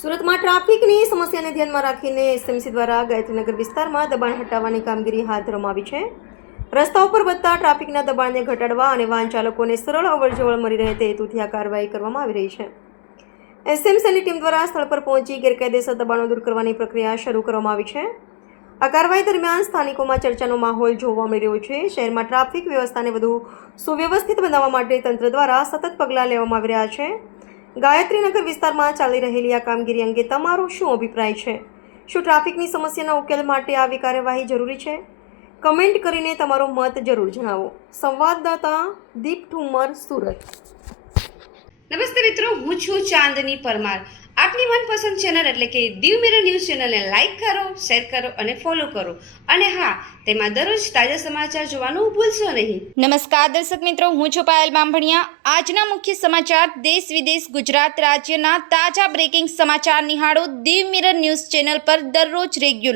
સુરતમાં ટ્રાફિકની સમસ્યાને ધ્યાનમાં રાખીને એસએમસી દ્વારા ગાયત્રીનગર વિસ્તારમાં દબાણ હટાવવાની કામગીરી હાથ ધરવામાં આવી છે. રસ્તાઓ પર વધતા ટ્રાફિકના દબાણને ઘટાડવા અને વાહન ચાલકોને સરળ અવરજવર મળી રહે તે હેતુથી આ કાર્યવાહી કરવામાં આવી રહી છે. એસએમસીની ટીમ દ્વારા સ્થળ પર પહોંચી ગેરકાયદેસર દબાણો દૂર કરવાની પ્રક્રિયા શરૂ કરવામાં આવી છે. આ કાર્યવાહી દરમિયાન સ્થાનિકોમાં ચર્ચાનો માહોલ જોવા મળી રહ્યો છે. શહેરમાં ટ્રાફિક વ્યવસ્થાને વધુ સુવ્યવસ્થિત બનાવવા માટે તંત્ર દ્વારા સતત પગલાં લેવામાં આવી રહ્યા છે. ગાયત્રીનગર વિસ્તારમાં ચાલી રહેલી આ કામગીરી અંગે તમારો શું અભિપ્રાય છે? શું ટ્રાફિકની સમસ્યાના ઉકેલ માટે આવી કાર્યવાહી જરૂરી છે? કમેન્ટ કરીને તમારો મત જરૂર જણાવો. સંવાદદાતા દીપ ઠુમર, સુરત. નમસ્તે મિત્રો, હું છું ચાંદની પરમાર. આપની મનપસંદ ચેનલ એટલે કે દીવ મિરર ન્યૂઝ ચેનલને લાઈક કરો, શેર કરો અને ફોલો કરો. અને હા, તેમાં દરરોજ તાજા સમાચાર જોવાનું ભૂલશો નહીં. નમસ્કાર દર્શક મિત્રો, હું છું પાયલ બામભણિયા. આજના મુખ્ય સમાચાર દેશ વિદેશ ગુજરાત રાજ્યના તાજા બ્રેકિંગ સમાચાર નિહાળો દીવ મિરર ન્યૂઝ ચેનલ પર દરરોજ રેગ્યુલર.